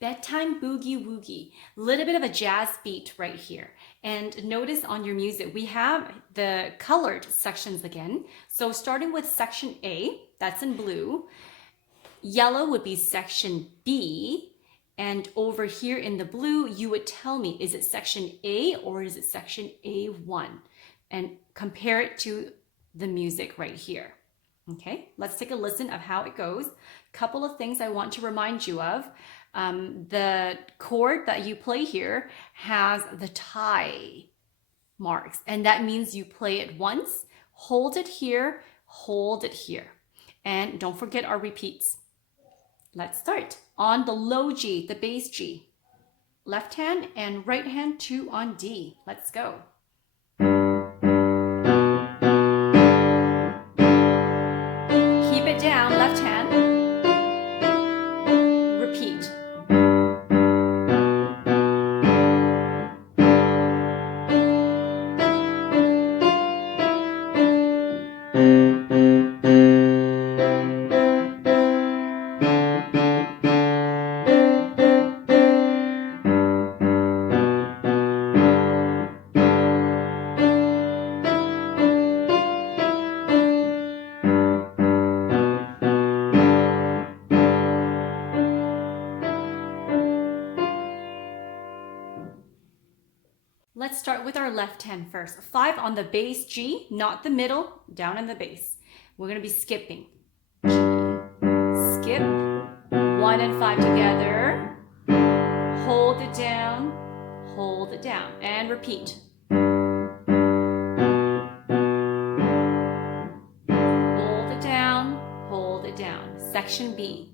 Bedtime Boogie Woogie. Little bit of a jazz beat right here. And notice on your music, we have the colored sections again. So starting with section A, that's in blue. Yellow would be section B. And over here in the blue, you would tell me, is it section A or is it section A1? And compare it to the music right here. Okay, let's take a listen of how it goes. Couple of things I want to remind you of. The chord that you play here has the tie marks, and that means you play it once, hold it here, and don't forget our repeats. Let's start. On the low G, the bass G, left hand and right hand 2 on D. Let's go. Keep it down, left hand. Repeat. Let's start with our left hand first. 5 on the bass G, not the middle, down in the bass. We're going to be skipping. G, skip, 1 and 5 together. Hold it down, and repeat. Hold it down. Section B.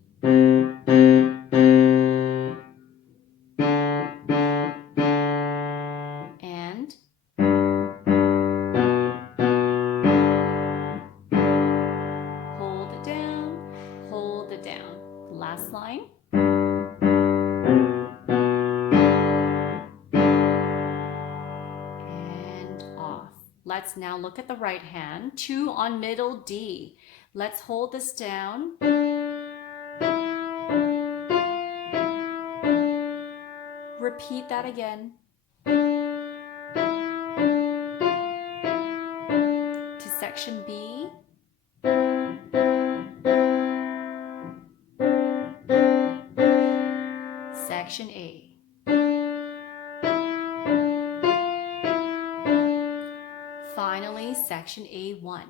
Last line. And off. Let's now look at the right hand. 2 on middle D. Let's hold this down. Repeat that again. To section B. Section A. Finally, section A1.